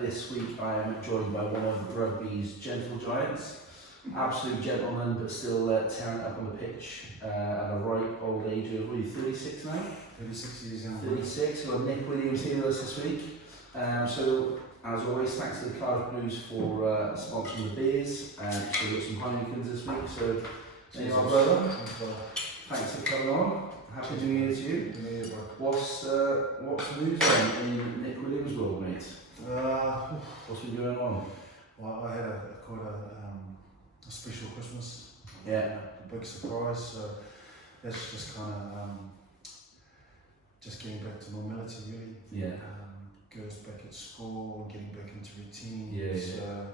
This week I am joined by one of rugby's gentle giants, absolute gentleman but still tearing up on the pitch at a ripe old age of, what are you, 36 now? 36 years young. 36, so we've got Nick Williams here with us this week. So as always, thanks to the Cardiff Blues for sponsoring the beers, and so we've got some Heinekens this week, so there you are, brother. Thanks for coming on. Happy New Year to you. New Year, bro. What's news then in Nick Williams' world, mate? What's been going on? Well, I had quite a special Christmas. Yeah. A big surprise. So that's just kind of just getting back to normality, really. Yeah. Girls back at school and getting back into routine. Yeah. So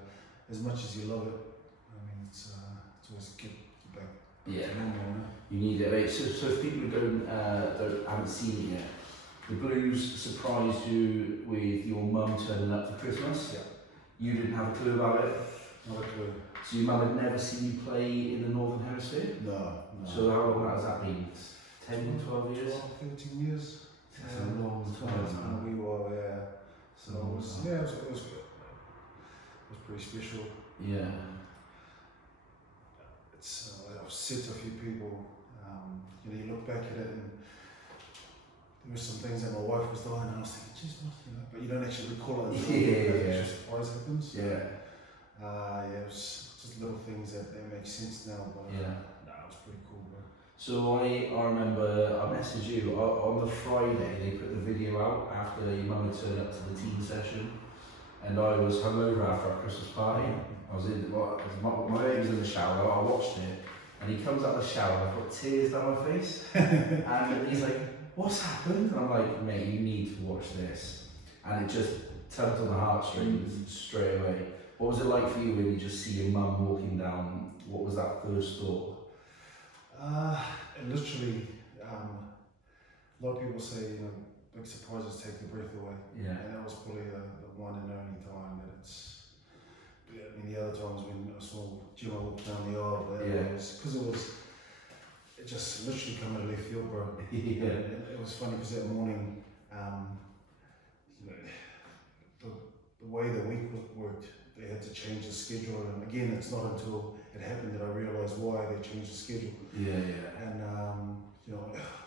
as much as you love it, I mean, it's always good to get back to normal. You know? You need it, right? So if people haven't seen it yet, the Blues surprised you with your mum turning up for Christmas. Yeah. You didn't have a clue about it. Not a clue. So your mum had never seen you play in the Northern Hemisphere? No. So how long has that been? 10, 12 years? 13 years. That's a long time. We were, yeah. So it was good. It was pretty special. Yeah. I've said to a few people, you look back at it and there were some things that my wife was doing and I was thinking, geez, but you don't actually recall it until the surprise happens. Yeah. It was just little things that make sense now, but it was pretty cool, bro. So I remember I messaged you on the Friday. They put the video out after your mum had turned up to the team session, and I was hungover after our Christmas party. I was my mate was in the shower. I watched it, and he comes out of the shower. I've got tears down my face, and he's like, "What's happened?" And I'm like, "Mate, you need to watch this." And it just tugged on the heartstrings straight away. What was it like for you when you just see your mum walking down? What was that first thought? Literally, a lot of people say, big surprises take the breath away. Yeah. And that was probably the one and only time that it's. I mean, the other times when I saw Jim walk down the aisle, it just literally come out of left field, bro. Yeah. And it was funny because that morning, the way the week worked, they had to change the schedule, and again, it's not until it happened that I realised why they changed the schedule. Yeah. And I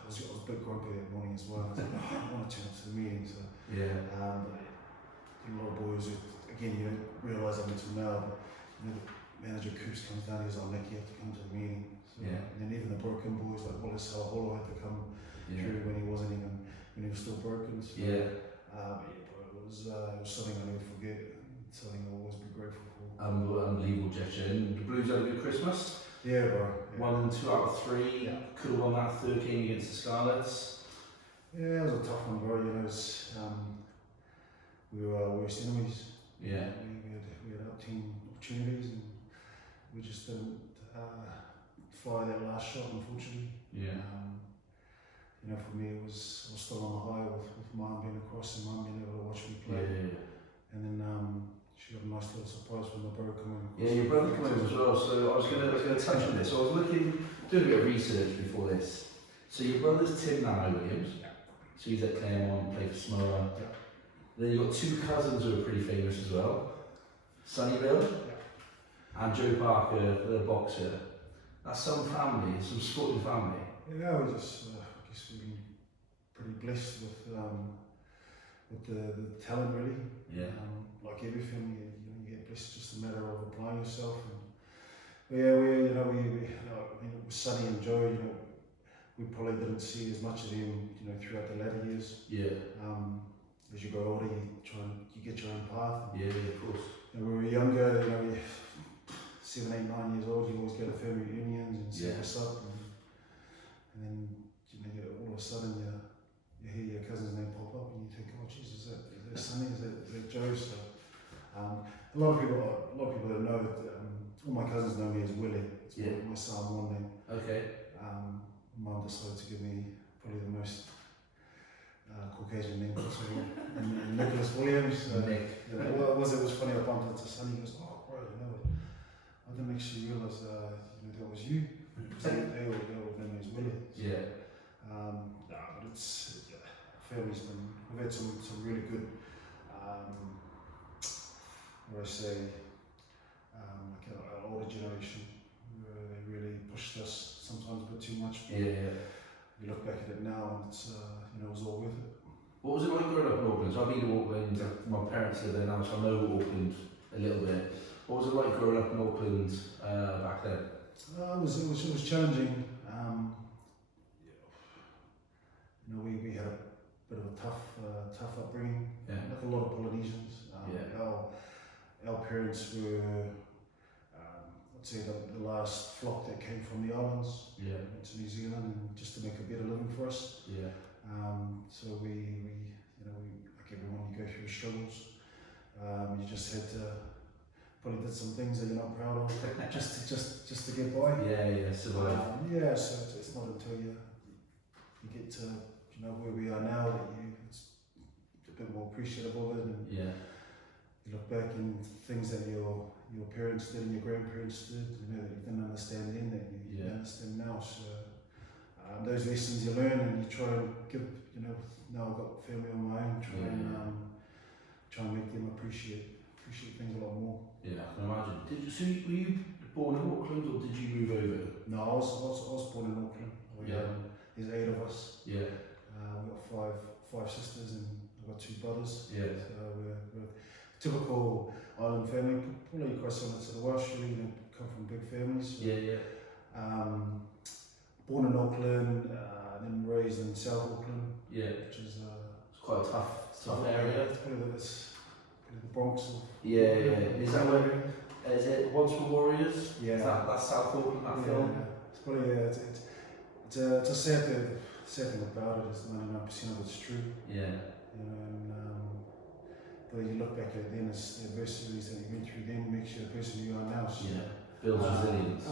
was a bit grumpy that morning as well. I was like, I want to turn up to the meeting. So a lot of boys who, again, you don't realise up until now, but manager Coops comes down, he's like, Nick, you have to come to the meeting. So, and then even the broken boys like Wallace Holo had to come through when he wasn't even, when he was still broken. So, it was something I never forget, something I'll always be grateful for. Unbelievable gesture. And the Blues had a good Christmas. Yeah, bro. Yeah. 1 2 out of 3. Could have won that third game against the Scarlets. Yeah, it was a tough one, bro. We were worst enemies. Yeah. We had up team opportunities and we just didn't fire that last shot, unfortunately. Yeah. For me, I was still on the high with mum being across and mum being able to watch me play. Yeah. And then she got a nice little surprise when my brother came in. Yeah, your brother came in as well. So I was gonna touch on this. So I was doing a bit of research before this. So your brother's Tim Williams. Yeah. So he's at Claremont, played for Samoa. Yeah. Then you've got 2 cousins who are pretty famous as well. Sonny Bill and Joe Parker, the boxer. That's some family, some sporting family. Yeah, we just, I guess we've been pretty blessed with the talent, really. Yeah. Like everything, you get blessed, just a matter of applying yourself. And with Sonny and Joe, we probably didn't see as much of them, throughout the latter years. Yeah. As you grow older, you get your own path. Yeah, of course. When we were younger, 7, 8, 9 years old, you always go to family reunions and set us up, and then all of a sudden you hear your cousin's name pop up and you think, oh Jesus, is that Sonny? Is that Joe? So, a lot of people that know that all my cousins know me as Willie. It's my Samoan name. Okay. Mum decided to give me probably the most Caucasian name possible, and Nicholas Williams. Nick. It was funny. I bumped into Sonny. He goes, "Oh, bro, I didn't actually realise that was you." They all know me as Willie. Yeah. But it's family's been. We've had some really good where I say, like an older generation, where they really pushed us sometimes a bit too much. Yeah. You look back at it now, and it's it was all worth it. What was it like growing up in Auckland? So I've been to Auckland, my parents live there now, so I know Auckland a little bit. What was it like growing up in Auckland back then? It was challenging. We had a bit of a tough upbringing, like a lot of Polynesians. Our parents were, I'd say, the last flock that came from the islands to New Zealand, and just to make a better living for us. So we like everyone, you go through struggles. You just had to probably did some things that you're not proud of, just to get by. Survive. So it's not until you get to where we are now that it's a bit more appreciative of it, and you look back and things that your parents did and your grandparents did, that you didn't understand then, that you understand now. So those lessons you learn, and you try and give, now I've got family on my own, try and make them appreciate things a lot more. Yeah, I can imagine. So were you born in Auckland, or did you move over? No, I was born in Auckland. There's 8 of us. We've got five sisters, and I've got 2 brothers. So we're a typical island family, probably quite similar to the Welsh, really, come from big families. Born in Auckland, then raised in South Auckland, which is it's quite a tough area. It's probably the Bronx. Is that where? Is it Once Were Warriors? Yeah. That's South Auckland, that film? It's probably, it's a sad thing about it is 99% of it's true. But you look back at it then, it's the adversities that you went through then makes you the person you are now. So, builds resilience. So,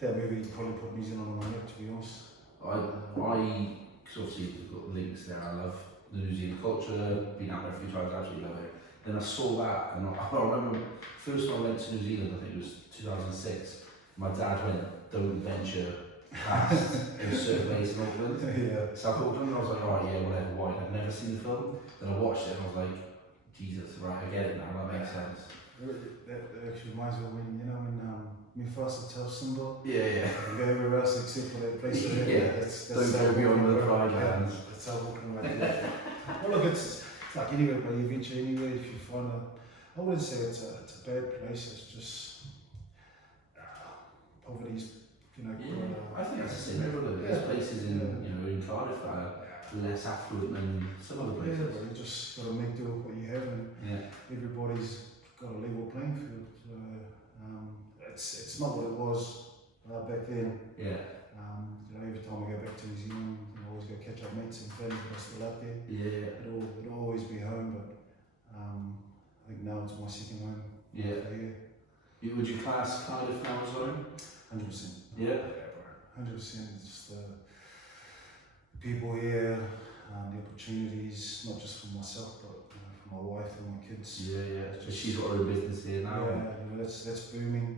that movie probably put New Zealand on my neck, to be honest. Because obviously you've got links there, I love the New Zealand culture, been out there a few times, absolutely love it. Then I saw that, and I remember first time I went to New Zealand, I think it was 2006, my dad went, don't venture past a certain place in Auckland, South Auckland, and I was like, whatever, why? I'd never seen the film. Then I watched it and I was like, Jesus, right, I get it now, that makes sense. That actually reminds me of when Mufasa tells Simba, you go everywhere else except for that place. That's don't go beyond the pride lands. That's how Auckland right there. Well, look, it's like anywhere, but you venture anywhere if you find I wouldn't say it's a bad place, it's just poverty's, I think that's the same everywhere. There's places in Cardiff that are less affluent than some other places. But you just got to make do with what you have, and everybody's got a level playing field. It's not what it was back then. Every time I go back to New Zealand, I always go catch up mates and family that are still out there. It'll always be home, but I think now it's my second home. Would you class Cardiff now as home? 100%. 100%. Just the people here, the opportunities, not just for myself, but for my wife and my kids. So she's got her own business here now. That's booming.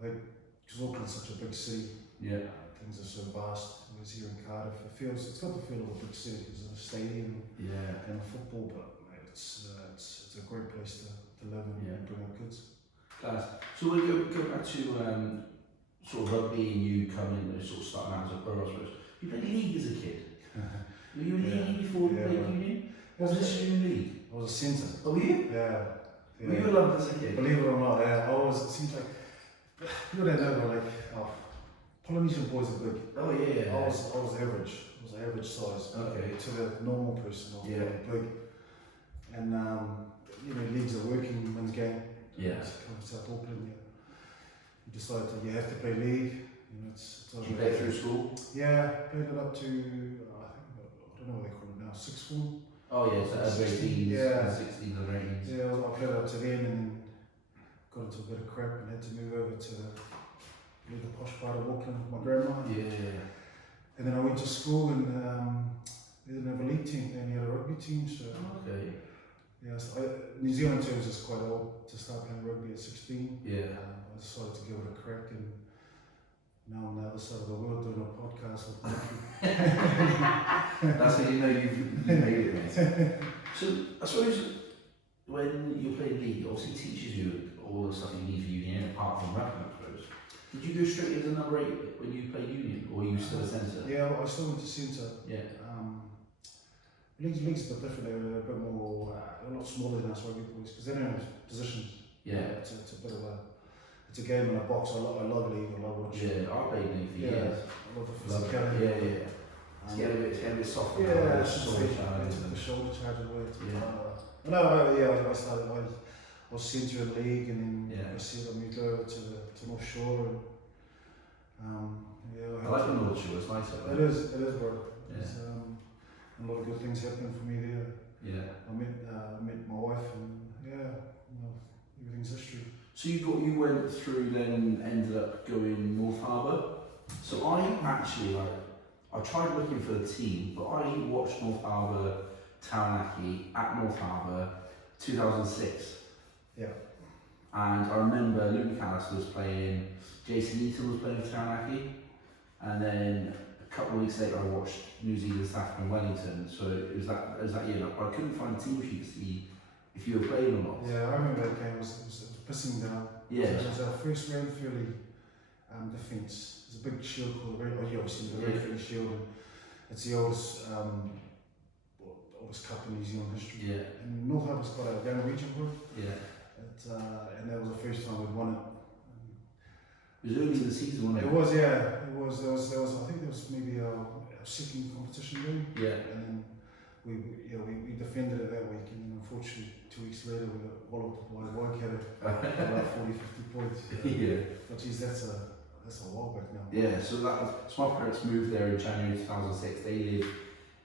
Because Auckland's such a big city. Things are so vast. Whereas here in Cardiff, it's got the feel of a big city because of the stadium and football, but it's a great place to live and bring up kids. Class. So we'll go back to sort of rugby, and you come in and sort of start out as a pro, I suppose. You played league as a kid. Were you in league before you played union? What position in league? I was a centre. Oh, were you? Were you a lump as a kid? Believe it or not, it seems like, people don't know, but Polynesian boys are big. Oh yeah. I was average. I was average size. To the normal person, I was really big. And leagues are working men's game. Come to South Auckland, you decide you have to play league. Did you play through school? Played it up to I don't know what they call it now, 6th form. Oh yeah, so as 18s, 16s and 18s. I played up to then, and then got into a bit of crap and had to move over to the posh part of Auckland with my grandma. And then I went to school, and they didn't have a league team, they only had a rugby team. So New Zealand terms is quite old to start playing rugby at 16. I decided to give it a crack, and now I'm on the other side of the world doing a podcast with Nicky. That's how you know you've made it, mate. So I suppose when you play league, obviously it teaches you all the stuff you need for union, apart from rugby, I suppose. Did you go straight into number 8 when you played union, or were you still a centre? Yeah, well, I still went to centre. Yeah. League's a bit different. They're a bit more, they're a lot smaller than us rugby boys because they don't have positions. Yeah. It's a bit of it's a game in a box. I love league. I love watching. Yeah, I played league for years. I love the Love physicality. it. It's getting a bit softer. Yeah, It's so much harder, isn't the it? shoulder charge away. Yeah. I started. I was centre in league, and then I said I moved over to North Shore. And, I like the North Shore. It's nice up there. It is, bro. Yeah. A lot of good things happened for me there. Yeah. I met my wife, and everything's history. So you went through then and ended up going North Harbour. So I actually I tried looking for the team, but I watched North Harbour Taranaki at North Harbour 2006. Yeah. And I remember Luke McAllister was playing, Jason Eaton was playing for Taranaki, and then a couple of weeks later I watched New Zealand South Auckland Wellington. So it was that year. I couldn't find a team sheet to see if you were playing or not. Yeah, I remember that game. It was pissing down. Yeah. It was our first round fairly defence. It's a big shield called obviously the Red Footy Shield. And it's the oldest cup in New Zealand history. Yeah. And North Harbour's got a young region group. Yeah. And that was the first time we'd won it. It was early in the season, wasn't it? It was, yeah. It was. I think there was maybe our second competition game. Yeah. And then we defended it that week, and then unfortunately 2 weeks later we got walloped by Waikato about 40-50 points. Yeah. But geez, that's a while back now. Yeah. So my parents moved there in January 2006. They lived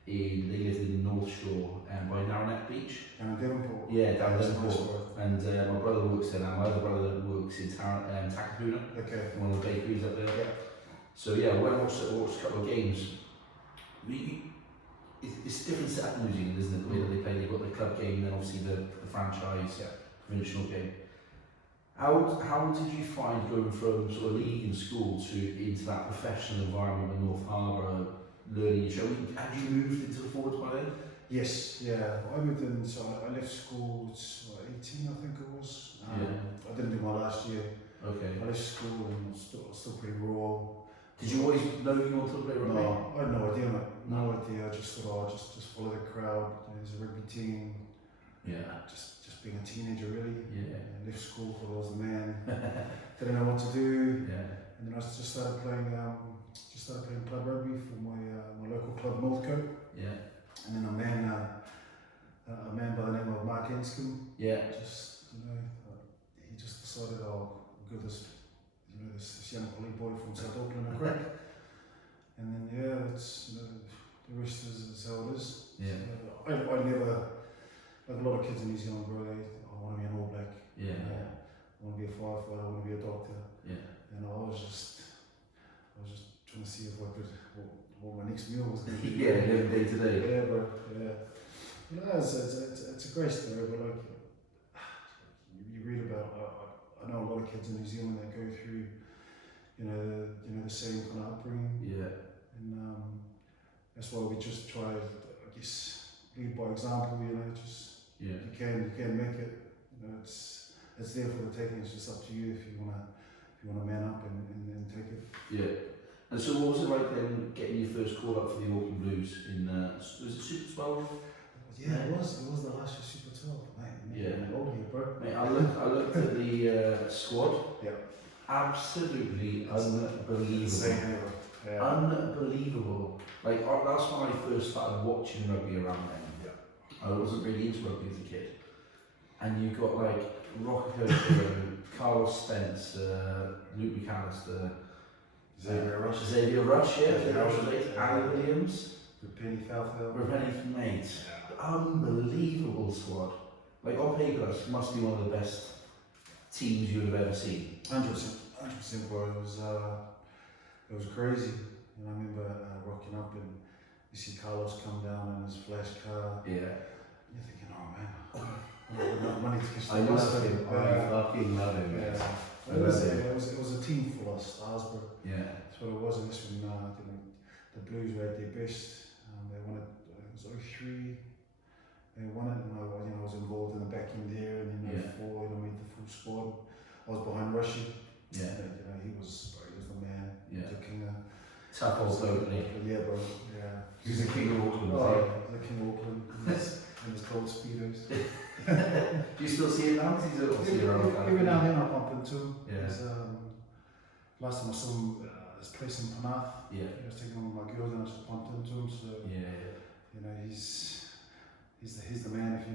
in North Shore by Narrow Beach. Down in Devonport. Yeah, down That's Devonport. nice. And my brother works there now. My other brother works in Takapuna, Okay. one of the bakeries up there. Yeah. So yeah, when I watched a couple of games, it's a different setup in New Zealand, isn't it? The way that they play, they've got the club game and then obviously the franchise provincial game. How did you find going from sort of league and school into that professional environment in North Harbour, learning your show? Had you moved into the forwards by then? Yes, yeah. I moved in, so I left school at 18, I think it was. I didn't do my last year. Okay. I left school and I was still pretty raw. Did you always know you wanted to play rugby? No, I had no idea, mate. No idea. I just thought, just follow the crowd. There's a rugby team. Yeah. Just being a teenager, really. Yeah. I left school, thought I was the man. Didn't know what to do. Yeah. And then I just started playing club rugby for my local club, Northcote. Yeah. And then a man by the name of Mark Enscombe. Yeah. He just decided, I'll give this young Ollie boy from South Auckland a crack. And then it's the rest is how it is. Yeah. I never, like a lot of kids in New Zealand, bro. I want to be an All Black. Yeah. I want to be a firefighter. I want to be a doctor. Yeah. And I was just trying to see if I could what my next meal was going to be. Yeah, living day to day. Yeah, bro. Yeah. It's a great story, but like you read about. I know a lot of kids in New Zealand that go through, the same kind of upbringing. Yeah. And that's why we just try, I guess, lead by example. You can make it. It's there for the taking. It's just up to you if you wanna man up and take it. Yeah. And so what was it like then getting your first call up for the Auckland Blues in was it Super 12? Yeah, it was the last year Super 12, mate. Yeah. Old here, bro. Mate, I looked at the squad. Yeah. Absolutely unbelievable. Same here. Yeah. Unbelievable. Like that's when I first started watching rugby around then. Yeah. I wasn't really into rugby as a kid. And you've got like Rocco, Carlos Spence, Luke McAllister, Xavier Rush, Ali Williams, Penny Falfel. Repeni, mate. Unbelievable squad. Like on paper, this must be one of the best teams you have ever seen. 100%, bro. It was crazy. And I remember rocking up and you see Carlos come down in his flash car. Yeah. And you're thinking, oh man, I've got enough money to catch the I bus. love him. I fucking love him. Yeah. It was a team full of stars, bro. Yeah. That's what it was. And this when the Blues were at their best. They won it. It was 03. they won it, and I was involved in the back end there, and then before made the full squad. I was behind Rushy. Yeah. He was the man. Yeah. He was the king of. Tough old bloke, isn't he? Yeah, bro. Yeah. He was the king of Auckland. Oh, the king of Auckland. And his gold speedos. Do you still see him now? He's obviously around. Every now and then I bump into him. Yeah. Last time I saw him, his place in Penarth. Yeah. I was taking on my girls and I just bumped into him. So Yeah. he's the man. If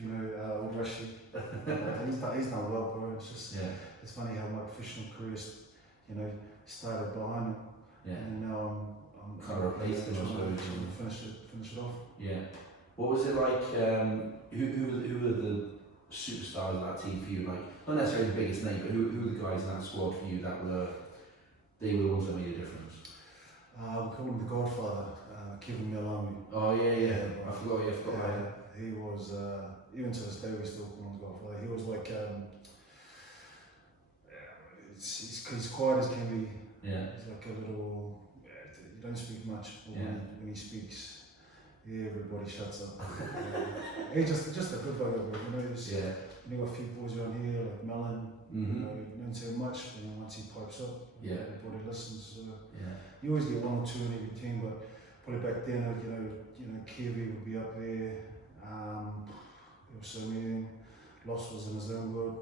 you know old Rushy. He's done well, bro. It's just it's funny how my professional career, started behind him. Yeah. And now I'm kind of replaced him, I suppose. Finish it off. Yeah. What was it like? Who were the superstars of that team for you? Like, not necessarily the biggest name, but who were the guys in that squad for you that were the ones that made a difference? We call him the Godfather, Kevin Milami. Oh yeah. I forgot. He was even to this day we still call him the Godfather. He was like he's quiet as can be. Yeah. He's like a little. He don't speak much, but when he speaks, everybody shuts up. He's just a good guy, bro. You got a few boys around here like Melon. Mm-hmm. You don't say much, but once he pipes up, everybody listens. So you always get one or two in every team, but probably back then, Kiwi would be up there. There was so many. Loss was in his own world.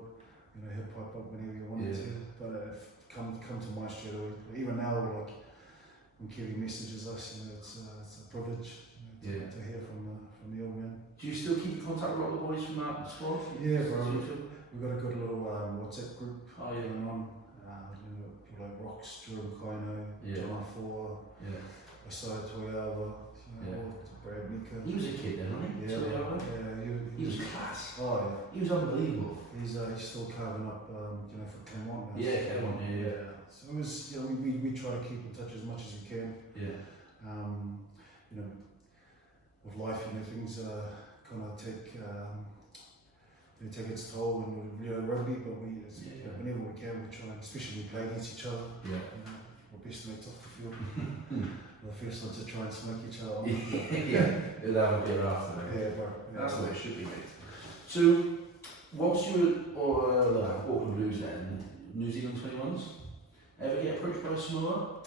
He'd pipe up whenever you wanted to. But come to my studio. Even now, like when Kiwi messages us, it's a privilege to hear from the old man. Do you still keep in contact with all the boys from that squad? Yeah, bro. We've got a good little WhatsApp group going on. People like Rox, Jordan Kaino, John Four, Isaiah Toyava, Brad Mika. He was a kid then, wasn't he? He was class. Oh yeah. He was unbelievable. He's still carving up, for Clermont. Yeah. So it was, we try to keep in touch as much as we can. Yeah. With life, things kind of take its toll, and rugby, but whenever we can, we try, especially we play against each other. Yeah. We're best mates off the field. The first one to try and smoke each other on the field. That would be rough. That's the way it should be, mate. So, whilst you were Auckland Blues then, New Zealand 21s, ever get approached by Samoa?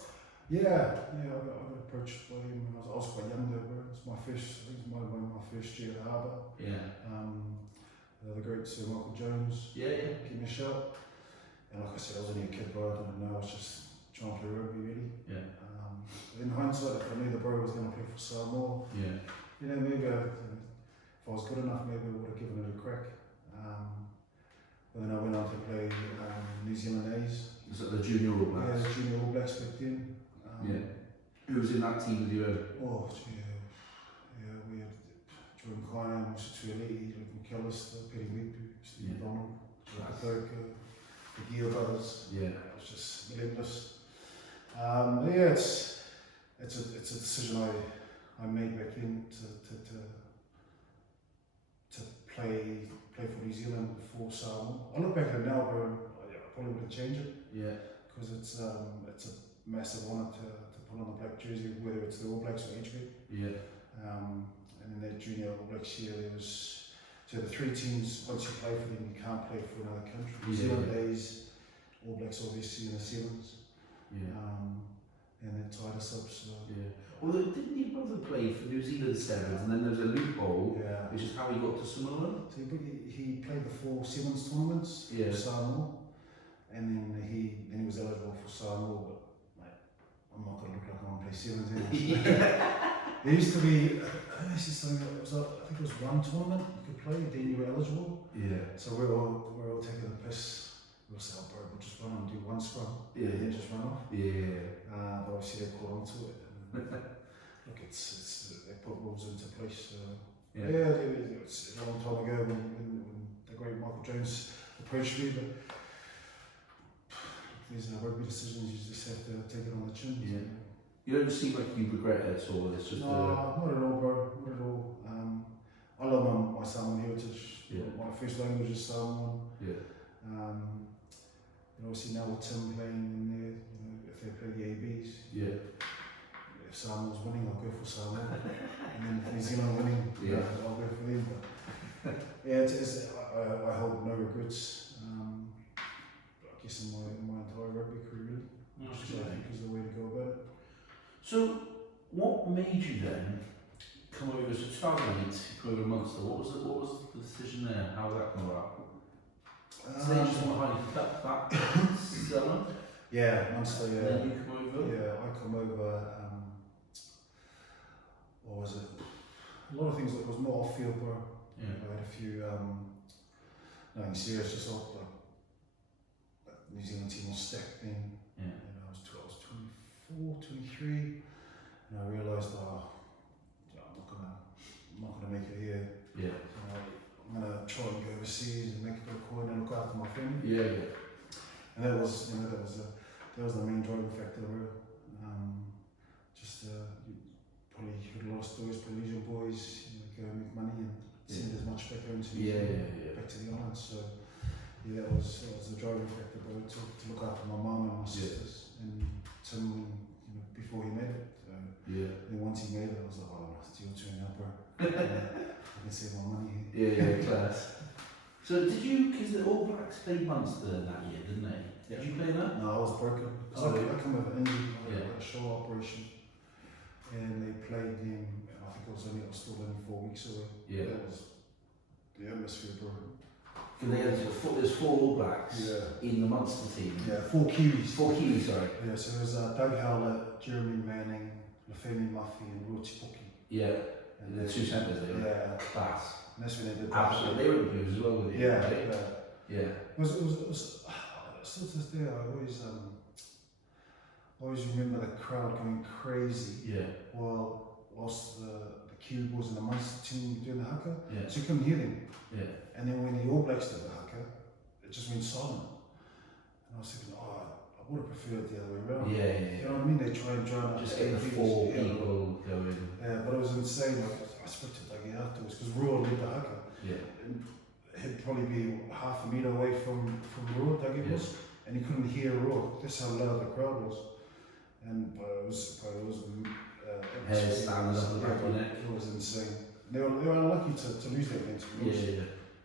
Yeah, I got approached by him when I was quite young there, bro. It's my first year at Harbour. Yeah. The great Sir Michael Jones. Yeah. Gave me a shout. And like I said, I was only a kid, bro. I didn't know. I was just trying to play rugby, really. Yeah. In hindsight, if I knew the bro was going to play for Samoa, maybe if I was good enough, maybe I would have given it a crack. But then I went on to play New Zealand A's. Was that the junior All Blacks? Yeah, the junior All Blacks back then. Who was in that team with you? We had Jordan Kaino, Musa Tuilei, Luke McAllister, Petty Wipu, Steve McDonald, Poker, the Gear Brothers. Yeah. It was just relentless. It's a decision I made back then to play for New Zealand before Samoa. I look back at it now, bro. I probably wouldn't change it. Yeah. Because it's a massive honour to put on the black jersey, whether it's the All Blacks or Ep8. Yeah. And in that junior All Blacks year, there was the three teams. Once you play for them, you can't play for another country. New Zealand A's, All Blacks obviously in the sevens. Yeah. And they tied us up. So. Yeah. Well, didn't your brother play for New Zealand sevens, and then there was a loophole, which is how he got to Samoa? So he played the 4 sevens tournaments for Samoa, and then he was eligible for Samoa, but mate, I'm not going to look like I want to play sevens anymore. There used to be, I think it was one tournament you could play, then you were eligible. Yeah. So we're all taking the piss. We'll say, bro, we'll just run and do one scrum, and then just run off. Yeah. But obviously they caught on to it. Look, they put rules into place. It's a long time ago when the great Michael Jones approached me, but these are rugby decisions, you just have to take it on the chin. Yeah. You don't seem like you regret it at all. It's just not at all, bro. Not at all. I love my Samoan heritage. Yeah. My first language is Samoan. Yeah. Obviously now with Tim playing in there, if they play the ABs, if Samoa's winning, I'll go for Samoa. And then if New Zealand winning, I'll go for them. But yeah, I hold no regrets. I guess in my entire rugby career, really, which I think is the way to go about it. So, what made you then come over? So 2008, you come over to Munster. What was the decision there? How did that come about? So they just want to cut that summer? Yeah, Munster, yeah. And then you come over? Yeah, I come over, what was it? A lot of things, it was more off-field, bro. Yeah. I had a few, nothing serious, just off, like New Zealand team was stacked then. Yeah. And I was 24, 23, and I realised, I'm not gonna make it here. Yeah. So I'm gonna try and go overseas and make a bit of coin and look after my family. Yeah. And that was, that was the main driving factor. You heard a lot of stories, Polynesian boys, go make money and send as much back home to back to the islands. So yeah, that was the driving factor, bro, to look after my mum and my sisters. And Tim, before he made it. So then once he made it, I was like, oh, it's your turn now, bro. I can save my money here. Yeah, class. So did you, because the All Blacks played Munster that year, didn't they? Did you play that? No, I was broken. Oh, I come with an injury, a shoulder operation, and they played them. I think I was still only 4 weeks away. Yeah. That was the atmosphere, bro. Because they had there's 4 All Blacks in the Munster team. Yeah, 4 Kiwis. 4 Kiwis, sorry. Yeah, so there was Doug Howlett, Jeremy Manning, Lafemi Muffy, and Roy Tipoki. Yeah, and the 2 centres there. Yeah. Class. And that's when they did that. Absolutely. They were in the Blues as well with you, right? Yeah. It was still to this day, I always remember the crowd going crazy. Yeah. Whilst the Kiwi boys and the Munster team were doing the haka, so you couldn't hear them. Yeah. And then when the All Blacks did the haka, it just went silent. And I was thinking, I would have preferred it the other way around. Yeah. You know what I mean? They try and drown out. Just getting the 4 people going. Yeah, but it was insane. I spoke to Dougie afterwards because Roar led the haka. Yeah. And he'd probably be half a metre away from Roar, Dougie was, and he couldn't hear Roar. That's how loud the crowd was. And it was hair standing up the back of the neck. It was insane. They were unlucky to lose that game, to be honest.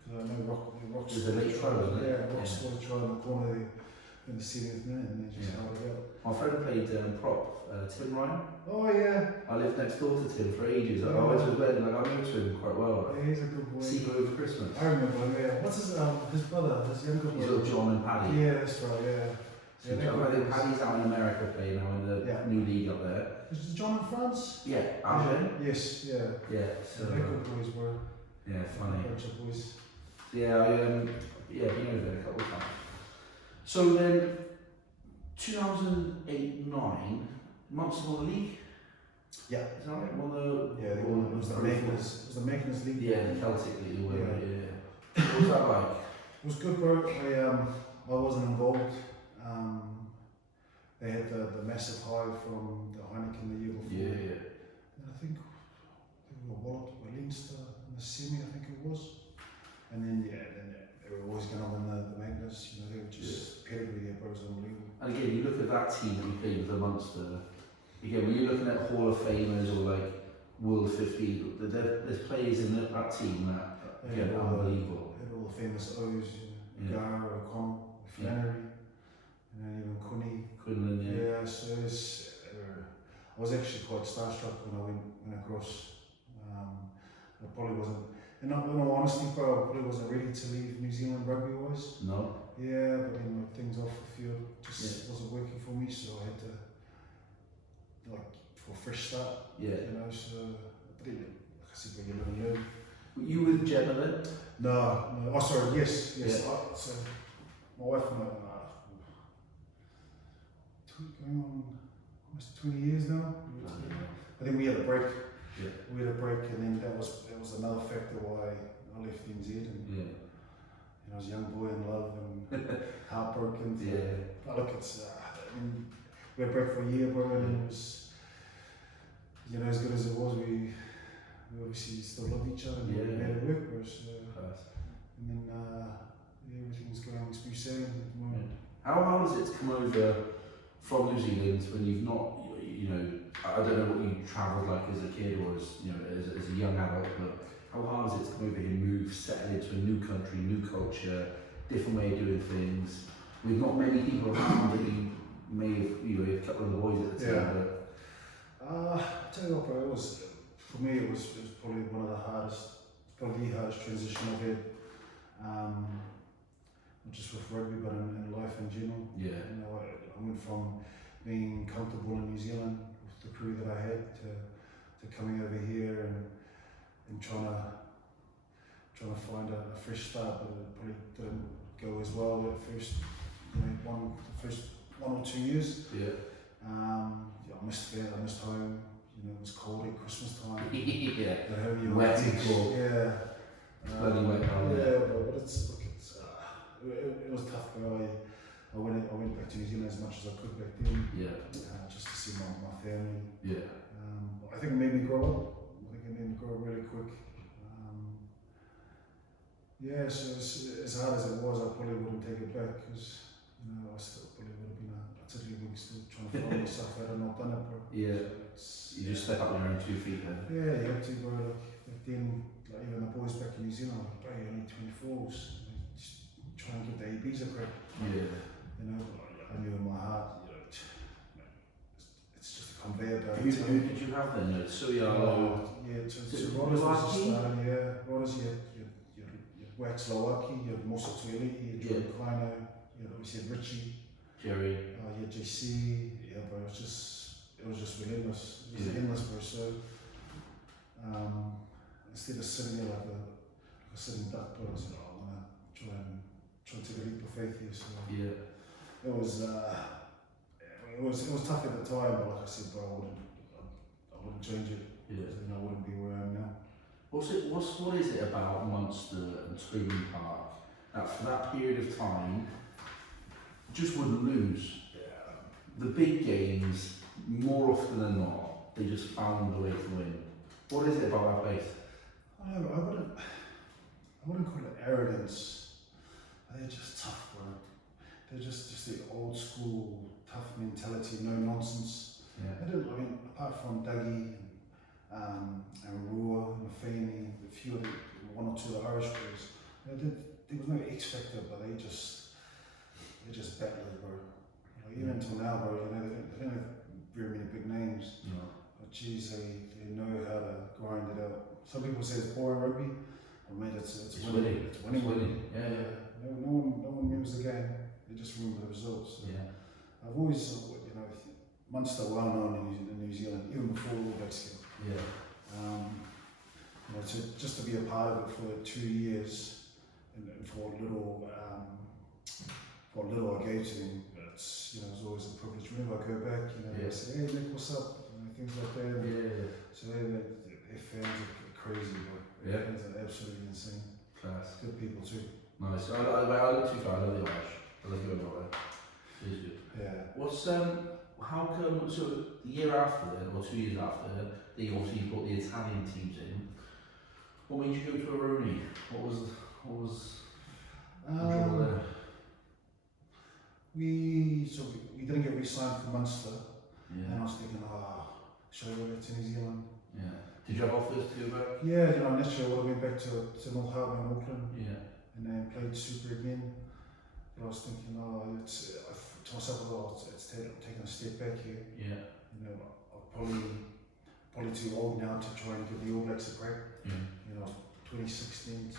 Because I know Rock was a late try, wasn't it? Yeah, Rock scored a try in the corner in the 70th minute, and they just held it out. My friend played prop, Tim Ryan. Oh yeah. I lived next door to Tim for ages. I went to his wedding, I knew him quite well. Yeah, he's a good boy. See him over Christmas. I remember, yeah. What's his brother, his younger brother? He's little John and Paddy. Yeah, that's right, yeah. So I think Paddy's out in America playing now in the new league up there. Is John in France? Yeah, Arjen. Yes, yeah. Yeah, so they're good boys, bro. Yeah, funny. Bunch of boys. Yeah, been over there a couple of times. So then, 2008-9, Munster won the league. Yeah. Is that right? Won the it was the Magnus League. Yeah, the Celtic League. Yeah. What was that like? It was good, bro. I wasn't involved. They had the massive high from the Heineken the year before. Yeah. And I think we were walloped by Leinster in the semi, I think it was. And then they were always going to win the Magnus. They were just pedigree there, bro, was unbelievable. And again, you look at that team that you played with the Munster. Again, when you're looking at Hall of Famers or like World 50, there's players in that team that are unbelievable. Had all the famous O's, Gara, O'Connell, Flannery. And then even Quinlan, yeah. So I was actually quite starstruck when I went across. I probably wasn't, in all honesty, bro, I probably wasn't ready to leave New Zealand rugby-wise. No. Yeah, but then things off the field just wasn't working for me, so I had to, for a fresh start. Yeah. So, but like I said, when you live and learn. Were you with Gemma then? No. Oh, sorry, yes. Yeah. So, my wife and I, going on almost 20 years now. I think we had a break. Yeah. We had a break, and then that was another factor why I left NZ. And I was a young boy in love and heartbroken. But look, it's we had a break for a year, bro, and it was as good as it was. We obviously still loved each other and we made it work, bro. So, and then everything's going smooth sailing at the moment. How hard is it to come over from New Zealand when you've not, I don't know what you travelled like as a kid or as a young adult, but how hard is it to come over here, move, settle into a new country, new culture, different way of doing things, with not many people around that you may have, a couple of the boys at the time, I tell you what, bro, for me it was probably one of the hardest, probably the hardest transition I've had, not just with rugby but in life in general. Yeah. I went from being comfortable in New Zealand with the crew that I had to coming over here and trying to find a fresh start, but it probably didn't go as well at first. The first 1 or 2 years. Yeah. I missed family, I missed home. It was cold at Christmas time. Yeah. The home you Wet and cold. Yeah. Bloody wet down there. Yeah, but it was tough. Bro. I went back to New Zealand as much as I could back then. Yeah. Just to see my family. Yeah. I think it made me grow up. I think it made me grow up really quick. Yeah, so as hard as it was, I probably wouldn't take it back because I still probably would have been a tiddly wing still trying to find myself had I not done it, bro. Yeah. So You just step up on your own 2 feet then. Yeah, you have to, bro. Back then, even the boys back in New Zealand, bro, you're only 24s. Just try and get the ABs a crack. Yeah. I knew in my heart, it's just a conveyor belt. Who did you have then? Suyalo? Yeah, so Rodders was the starter, yeah. Rodders, you had Wax Lawaki, you had Mosa Tueli, you had Jordan Kleino, you had obviously Richie. Jerry. You had JC, yeah, bro, it was just relentless. It was endless, bro. So, instead of sitting there like a sitting duck, bro, I was like, I want to try and take a leap of faith here. So, it was tough at the time, but like I said, bro, I wouldn't change it. Yeah. Then I wouldn't be where I am now. What is it about Munster and Toomey Park that for that period of time just wouldn't lose? Yeah. The big games, more often than not, they just found a way to win. What is it about that place? I wouldn't call it arrogance. They're just tough, bro. They're just the old school tough mentality, no nonsense. Yeah. Apart from Dougie and Rua and Mafini, a few of the one or two of the Irish players, there was no X factor, but they just battled, bro. Even until now, bro, they don't have very many big names. No. But geez, they know how to grind it out. Some people say it's boring rugby, but mate, it's winning. It's winning. Yeah. No one remembers the game. They just remember the results. So Yeah. I've always, Munster well known in New Zealand, even before All Blacks came. Yeah. Just to be a part of it for 2 years and for a little I gave to them, it's it's always a privilege. Whenever I go back, they say, "Hey Nick, what's up?" Things like that. Yeah. So their fans are crazy, bro. Yeah. Their fans are absolutely insane. Class. Good people too. Nice. I look too far. I love the Irish. I love going over there. It's good. Yeah. How come? So the year after, or 2 years after, they obviously brought the Italian teams in. What made you go to Aroni? What was the draw there? We didn't get re-signed for Munster, and I Yeah. was thinking, should I go back to New Zealand? Yeah. Did you have offers to go back? Yeah, initially I would have went back to North Harbour in Auckland Yeah. and then played Super again. But I was thinking, to myself, it's taking a step back here. Yeah. I'm probably too old now to try and give the All Blacks a crack. Yeah. 2016.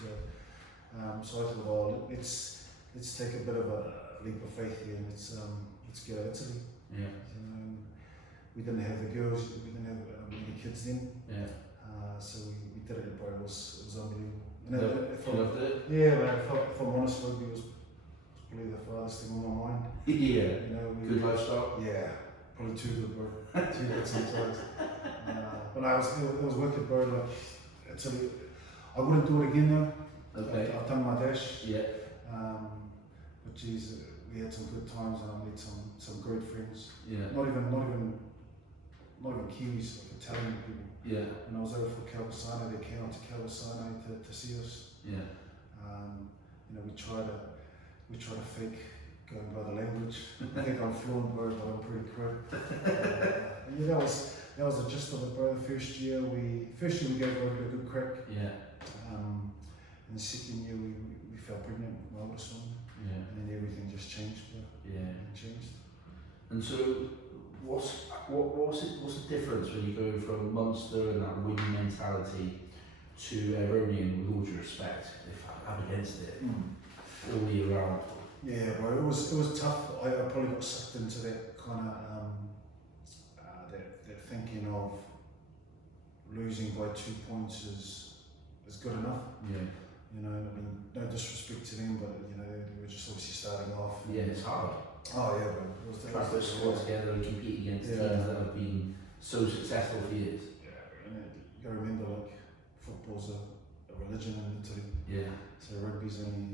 So I thought, let's take a bit of a leap of faith here and let's go to Italy. Yeah. We didn't have the girls, we didn't have many kids then. Yeah. So we did it, bro. It was unbelievable. You loved it? Yeah, but if I'm honest, rugby was probably the farthest thing on my mind. Yeah. Good lifestyle? Yeah, probably too good, bro. Too good sometimes. But it was wicked, bro. Like, Italy, I wouldn't do it again though. Okay. I've done my dash. Yeah. But geez, we had some good times and I made some great friends. Yeah. Not even Kiwis, like Italian people. Yeah. And I was over for Calvasano, they came out to Calvasano to see us. Yeah. We try to fake going by the language. I think I'm fluent, bro, but I'm pretty quick. Yeah, that was the gist of it, bro. First year we gave rugby a good crack. Yeah. And the second year we fell pregnant with my oldest one. Yeah. And then everything just changed, bro. Yeah. It changed. And so, what's the difference when you go from Munster and that winning mentality to Eronian, with all due respect, if I'm against it, all year round? Yeah, bro, it was tough. I probably got sucked into that kind of that thinking of losing by 2 points is good enough. Yeah. You know, I mean, no disrespect to them, but you know, they were just obviously starting off. Yeah, it's hard. Oh yeah, bro. It was Trying to put a squad together and compete against teams that have been so successful for years. Yeah, and you got to remember, like, football's a religion in Italy. Yeah. So rugby's only,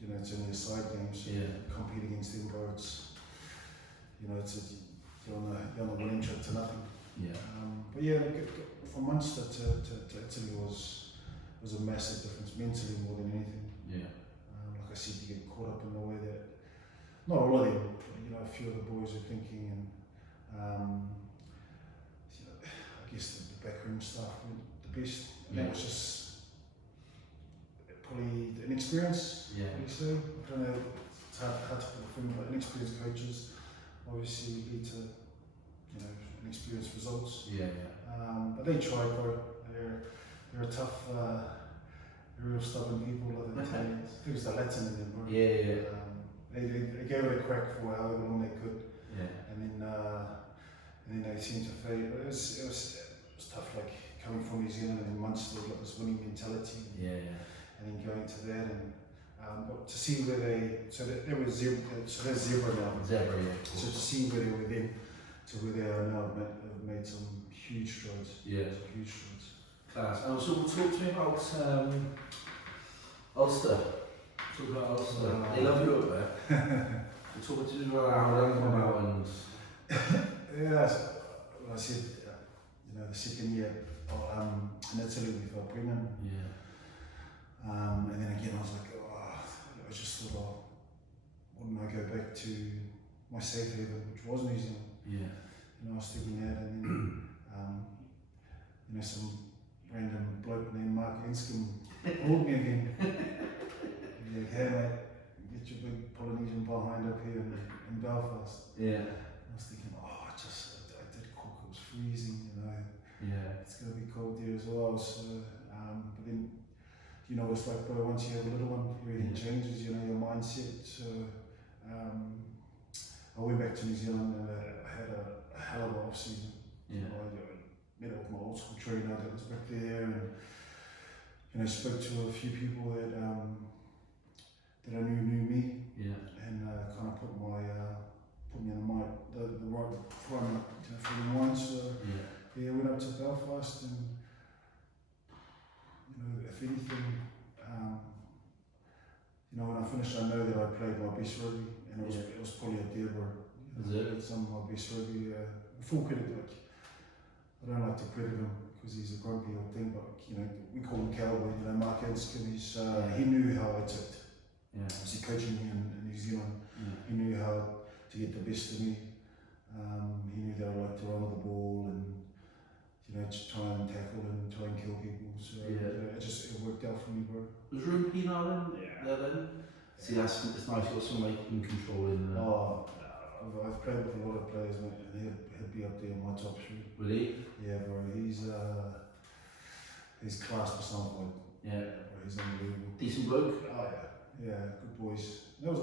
you know, it's only a side game. So you compete against them, bro. It's, you know, you're on a winning trip to nothing. Yeah. But yeah, from Munster to Italy was a massive difference mentally more than anything. Yeah. Like I said, you get caught up in the way that not all of them, but, you know, a few of the boys are thinking, and you know, I guess the backroom stuff went the best, and that was just probably an experience. Yeah. You say, I don't know, it's hard to put a finger, but inexperienced coaches obviously lead to, you know, inexperienced results. Yeah. But they try, bro. They're a tough, real stubborn people. I think it was the Latin in them, bro. Yeah. They gave it a crack for however long they could. Yeah. And then they seemed to fade. But it was tough, like coming from New Zealand and Munster, like this winning mentality. Yeah. And then going to that, and but to see where they were zebra, so they're zebra now. Zebra, yeah. So to see where they were then to where they are now, have made some huge strides. Yeah. Some huge strides. Class. And so talk to me about Ulster. Talk about Ulster. They love you up there. Talk to me about how they come out and... Yeah, so, well, I said, you know, the second year in Italy we fell pregnant. Yeah. And then again I was like, I just thought, wouldn't I go back to my safe haven, which was New Zealand? Yeah. You know, I was thinking that, and then, you know, some random bloke named Mark Enskin called me again. He's like, hey mate, get your big Polynesian behind up here in Belfast. Yeah. I was thinking, I did cook, it was freezing, you know. Yeah. It's going to be cold there as well. So, but then, you know, it's like, bro, once you have a little one, everything changes, you know, your mindset. So, I went back to New Zealand and I had a hell of an off season. Yeah. I met up with my old school trainer that was back there, and you know, spoke to a few people that I knew me. Yeah. And kind of put me in the right front for the mind. So yeah, went up to Belfast, and you know, if anything, you know, when I finished, I know that I played my best rugby, and it was probably a Deborah. Some of my best rugby. Full credit, like, I don't like to credit him because he's a grumpy old thing, but you know, we call him Cowboy. You know, Mark Anskin, he knew how I ticked. Yeah. Obviously coaching me in New Zealand, he knew how to get the best of me. He knew that I liked to run with the ball and, you know, to try and tackle and try and kill people. So you know, it worked out for me, bro. Was Room Penal there then? See, it's nice, you've got someone you can control in I've played with a lot of players, mate, and he'd be up there in my top three. Really? Yeah, bro. He's class personified. Yeah, bro, he's unbelievable. Decent bloke. Oh yeah, good boys. That was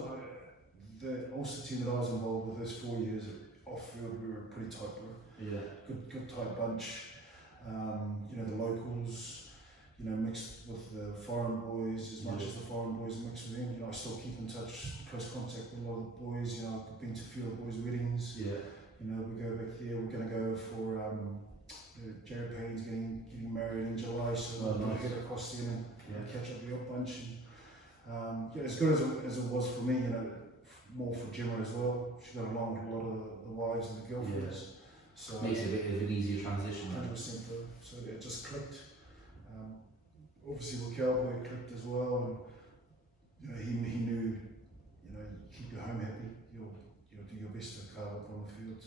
the Ulster team that I was involved with. Those 4 years off field, we were pretty tight, bro. Yeah. Good tight bunch. You know, the locals. You know, mixed with the foreign boys as much as the foreign boys mixed with them. You know, I still keep in touch, close contact with a lot of the boys. You know, I've been to a few of the boys' weddings. Yeah. You know, we go back there. We're gonna go for Jared Payne's getting married in July, so we're gonna head across there and catch up with your bunch. And, as good as it was for me, you know, more for Gemma as well. She got along with a lot of the wives and the girlfriends. So makes it a bit of an easier transition. 100%, bro. So it just clicked. Obviously with Cowboy clicked as well, and you know, he knew, you know, keep your home happy, you'll do your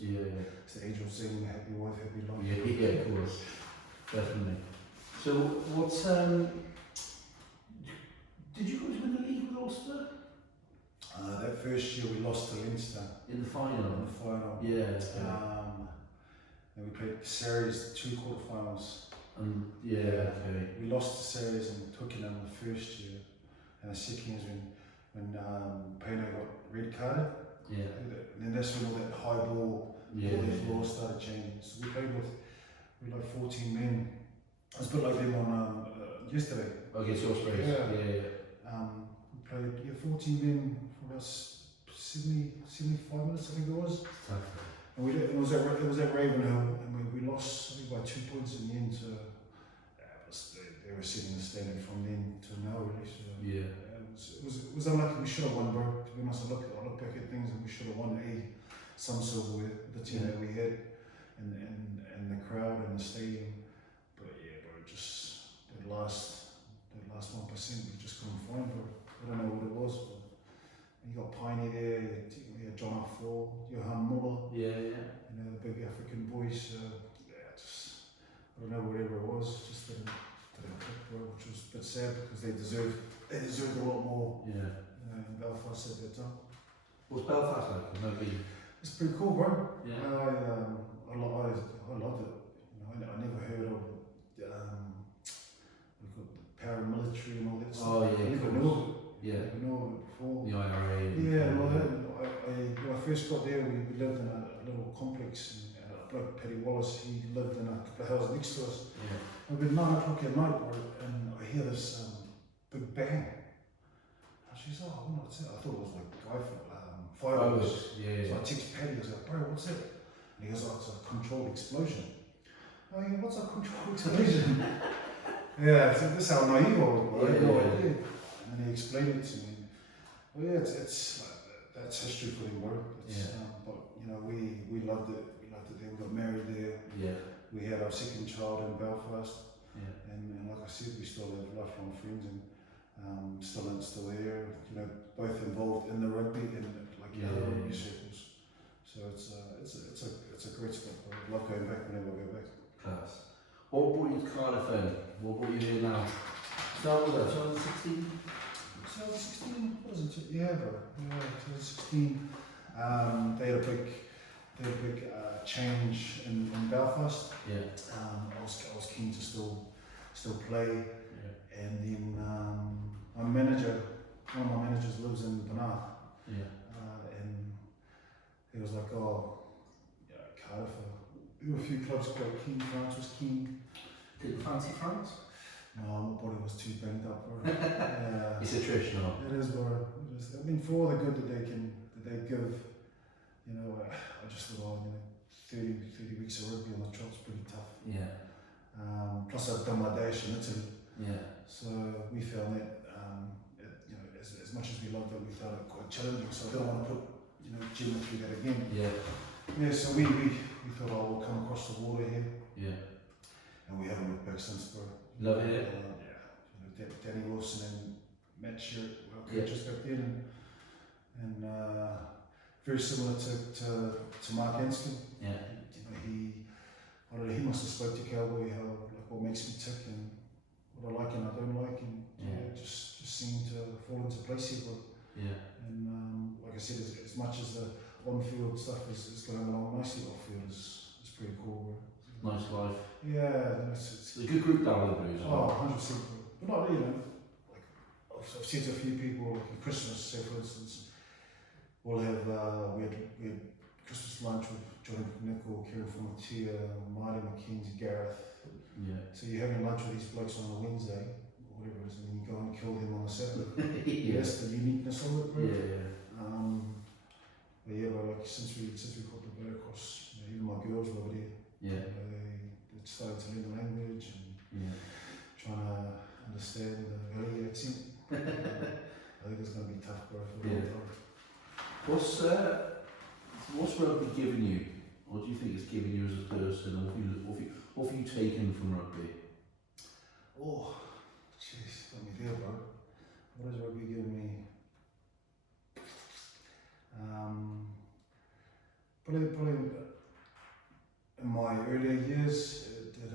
It's the age of saying happy wife, happy life. Yeah, of course, definitely. So, what's did you guys win the league with Ulster? That first year we lost to Leinster In the final? in the final. Yeah. And we played series, 2 quarterfinals. Okay. We lost the series and Twickenham the first year, and the second year is when Payne got red carded. Yeah. And then that's when all that high ball, all these laws started changing. So we played with like 14 men. It was a bit like them on yesterday. Against Ospreys. Yeah. We played 14 men for about 75 minutes, I think it was. And it was at Ravenhill, and we lost, I think, by 2 points in the end. So they were setting the standard from then to now, really. So, it was unlucky. We should have won, bro. To be honest, I look back at things, and we should have won some silverware, the team that we had, and the crowd and the stadium. But yeah, bro, just that last 1%, we just couldn't find, bro. I don't know what it was, but you got Piney there, you had John F4, Johan Muller, you know, the big African boys. I don't know, whatever it was, just didn't click, bro, which was a bit sad because they deserved a lot more in Belfast at that time. What's Belfast like? It's pretty cool, bro. Yeah. I loved it. You know, I never heard of paramilitary and all that stuff. I never knew of it. I never knew of it before. The IRA. When I first got there, we lived in a little complex, and bloke Paddy Wallace, he lived in a couple of houses next to us. It was 9 o'clock at night, bro, and I hear this big bang. And she's like, oh, what's that? I thought it was like fireworks. So I text Paddy, I was like, bro, what's that? And he goes, oh, it's a controlled explosion. Oh yeah, what's a controlled explosion? So this is how naive I was, bro. I had no idea. And then he explained it to me. Well, yeah, that's history for him, bro. But you know, we loved it. We loved it there. We got married there. We had our second child in Belfast. And like I said, we still have lifelong friends, and still there. You know, both involved in the rugby and like other rugby circles. So it's a great spot, bro. I love going back whenever I go back. Class. What brought you to Cardiff then? What brought you here now? So what was that, 2016? 2016? What was it? Yeah, bro. 2016. They had a big change in Belfast. I was keen to still play, and then one of my managers lives in Penarth, and he was like, oh, Cardiff. There were a few clubs quite keen. France was keen. Did you fancy France? No, my body was too banged up, bro. It's attritional. It is, bro. I mean, for all the good that they give, you know, I just thought, 30 weeks of rugby on the trot's pretty tough. Plus I've done my dash in Italy. So we found that, as much as we loved it, we found it quite challenging. So I don't want to put, Gemma through that again. So we thought, we'll come across the water here. And we haven't looked back since, bro. Loving it. Danny Wilson and Matt Sherritt were coaches back then, and very similar to Mark Anscombe. He must have spoke to Cowboy how what makes me tick and what I like and I don't like, and just seemed to fall into place here, bro. And like I said, as much as the on-field stuff is going along nicely, off-field is pretty cool, bro. Nice life. It's a good group down with the Blues. 100%. But not really, like I've said to a few people, like at Christmas, say for instance, we'll have we had Christmas lunch with Johnny McNichol, Kieran Formatia, Marty McKenzie, Gareth. So you're having lunch with these blokes on a Wednesday, or whatever it is, and then you go and kill them on a Saturday. That's the uniqueness of it, bro. But like since we got the boat across, even my girls were over there. They started to learn the language and trying to understand the Valley accent. I think it's going to be tough, bro, for a long time. What's rugby given you? What do you think it's given you as a person? What have you taken from rugby? Oh, jeez, let me think, bro. What has rugby given me? But probably in my earlier years, it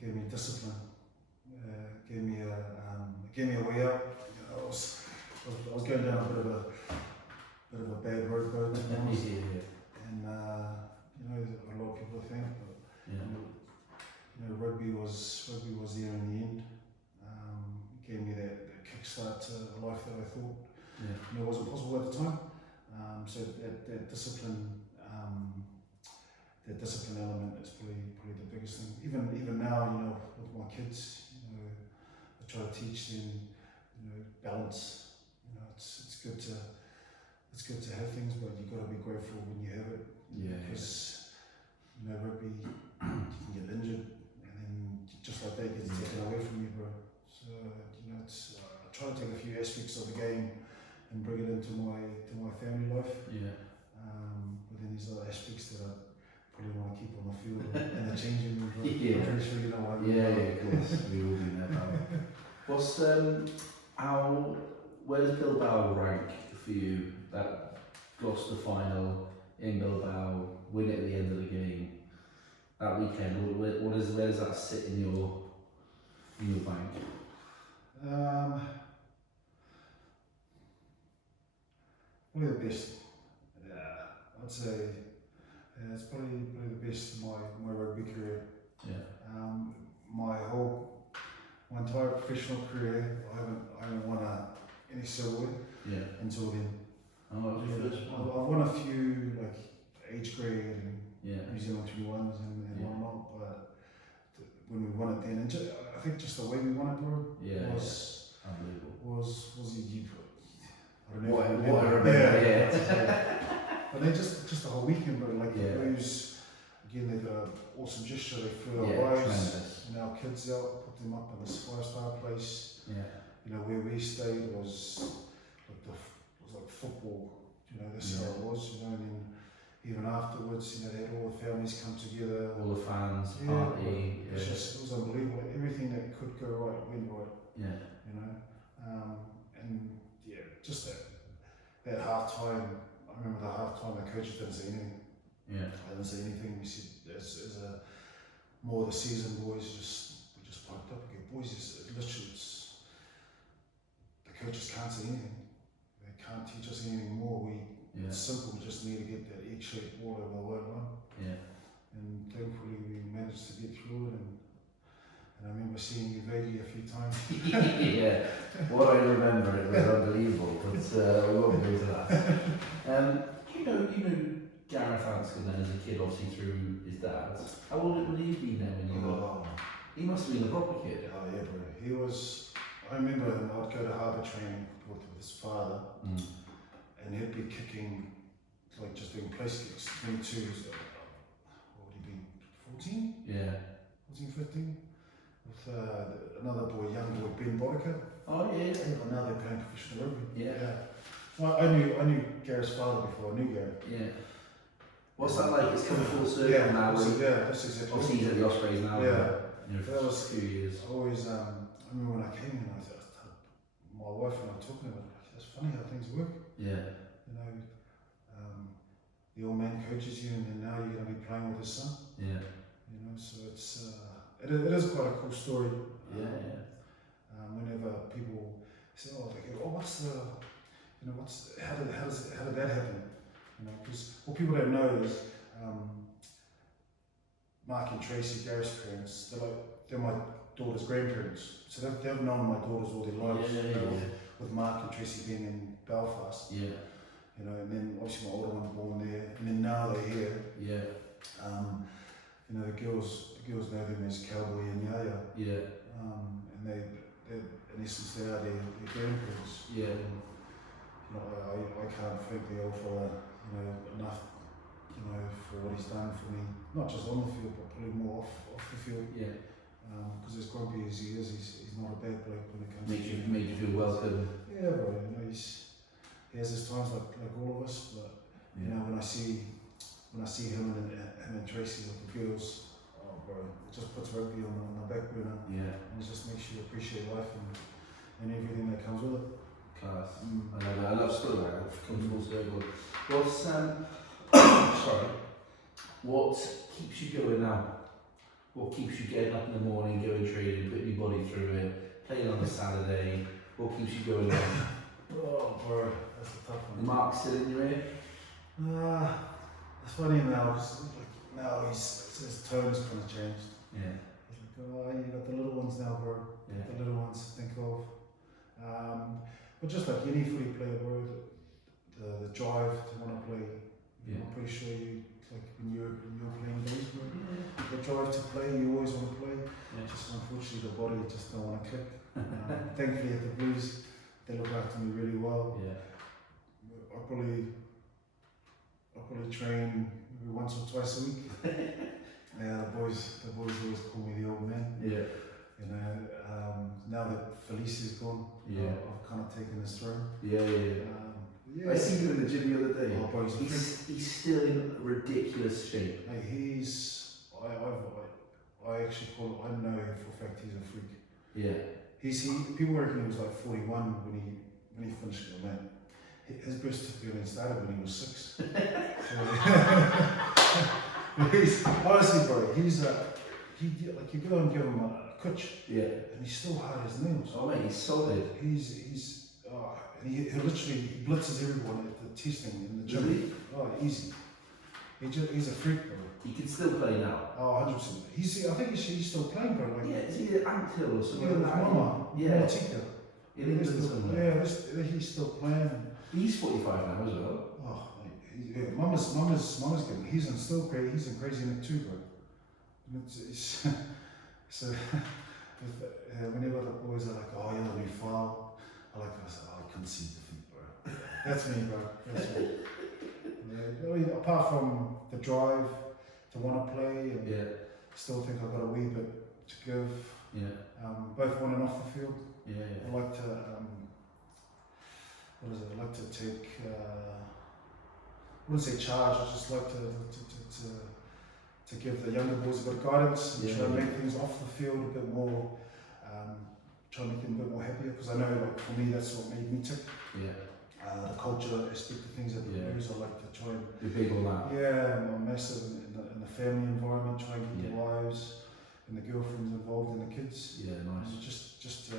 gave me discipline. Gave me a way out. You know, I was going down a bit of a bad road, to be honest. And you know, a lot of people think, but you know, rugby was there in the end. It gave me that kickstart to a life that I thought you know, wasn't possible at the time. So that discipline. That discipline element is probably the biggest thing. Even now, you know, with my kids, you know, I try to teach them, you know, balance. You know, it's good to have things, but you got to be grateful when you have it. Because you know, rugby, you can get injured, and then just like that gets taken away from you, bro. So you know, I try to take a few aspects of the game and bring it into my family life. But then there's other aspects that I probably want to keep on the field and the changing room. I'm pretty sure you know what I mean. Of course, we all do that. What's where does Bilbao rank for you? That Gloucester final in Bilbao, win it at the end of the game, that weekend. Where does that sit in your bank? Probably the best. I'd say. It's probably the best of my rugby career. My entire professional career, I haven't won any silverware until then. I've won a few like age grade and New Zealand 21s and whatnot, but when we won it then, and I think just the way we won it, bro, was unbelievable. Was you? I don't know. What I remember, But then just the whole weekend, bro, like those, again, they got an awesome gesture. They flew our wives and our kids out, put them up in this 5-star place. You know, where we stayed was like football, you know, that's how it was, you know, and then even afterwards, you know, they had all the families come together. All the fans, party. It was unbelievable. Everything that could go right went right. You know, and just that half time. I remember the half time the coaches didn't say anything. I didn't say anything. We said as a more of the season boys we just piped up again. Boys, it's the coaches can't say anything. They can't teach us anything more. It's simple. We just need to get that egg-shaped ball over the white line. And thankfully we managed to get through it. And I remember seeing you vaguely a few times. What I remember, it was unbelievable, but we won't go to that. You know Gareth Anscombe then as a kid, obviously through his dad. How old would he have been then when you were? He must have been a proper kid. Oh yeah, bro. He was. I remember I'd go to harbour training with his father, and he'd be kicking, like just doing place kicks, 22s. What would he be? 14? 14, 15? With another boy, young boy, Ben Boddicker. Oh yeah. But now they're playing professional rugby. Well, I knew Gareth's father before I knew Gareth. What's that like? It's coming full circle now. That's exactly. Obviously he's at the Ospreys now. You know, for that was a few years. Always. I remember when I came in, my wife and I were talking about it. It's funny how things work. You know, the old man coaches you, and then now you're going to be playing with his son. You know, so it is quite a cool story. Whenever people say, what's the, you know, how did that happen? You know, because what people don't know is Mark and Tracy, Gareth's parents, they're my daughter's grandparents. So they've known my daughters all their lives. With Mark and Tracy being in Belfast. You know, and then obviously my older one born there, and then now they're here. You know, the girls know them as Cowboy and Yaya. And they in essence they are their grandparents. You know, I can't thank the old fella, you know, enough, you know, for what he's done for me. Not just on the field, but probably more off the field. Because as grumpy as he is, he's not a bad bloke when it comes to made you feel welcome. Bro. You know, he has his times like all of us, but you know, when I see him and Tracy with the girls, oh bro, it just puts rugby on the back burner. And it just makes you appreciate life and everything that comes with it. Class. I love stuff like that. Comes full circle. What's sorry? What keeps you going now? What keeps you getting up in the morning, going training, putting your body through it, playing on a Saturday? What keeps you going on? Oh, bro, that's a tough one. The mark's still in your ear? It's funny now, 'cause, like, now his tone's kind of changed. Yeah. He's like, oh, you got the little ones now, bro. Yeah. The little ones to think of. But just like any footy player, bro, the drive to want to play. Yeah. I'm pretty sure you, like when you're playing days, bro, the drive to play, you always want to play. Yeah. Just unfortunately, the body just don't want to click. Thankfully, at the Blues, they look after me really well. Yeah. I probably train maybe once or twice a week. Yeah, the boys always call me the old man. Yeah. You know, now that Felice is gone, Yeah. I've kind of taken his throne. Yeah. Yeah. I seen him in the gym the other day. Oh, bro, He's still in ridiculous shape. Hey, I actually call it, I know for a fact he's a freak. Yeah. People reckon he was like 41 when he finished the man. His birth certificate started when he was 6. He's, honestly, bro, he's like you go and give him a coach, Yeah. and he's still hard as nails. Oh mate, he's solid. He's and he literally blitzes everyone at the testing in the gym. Really? Oh, easy. He's a freak, bro. He can still play now. Oh, 100%. I think he's still playing, bro. Like, Yeah, is he at Anthill or something with like that? Mama. Yeah. Tika. In England somewhere. Yeah, he's still playing. He's 45 now as well. Oh, yeah, Mama's good. He's in Crazy Nick too, bro. So whenever the boys are like, oh, you're the new file, I say, oh, I concede defeat, bro. That's me, bro. That's me. Yeah, I mean, apart from the drive to want to play, and still think I've got a wee bit to give. Yeah. Both on and off the field. Yeah. I like to, I like to take, I wouldn't say charge, I just like to give the younger boys a bit of guidance and try to make things off the field a bit more, try to make them a bit more happier, because I know, like, for me, that's what made me tick. Yeah. The culture aspect of things at the Blues, I like to try and... You're big on that. Yeah, I'm massive in the family environment, try and get the wives and the girlfriends involved and the kids. Yeah, nice. And just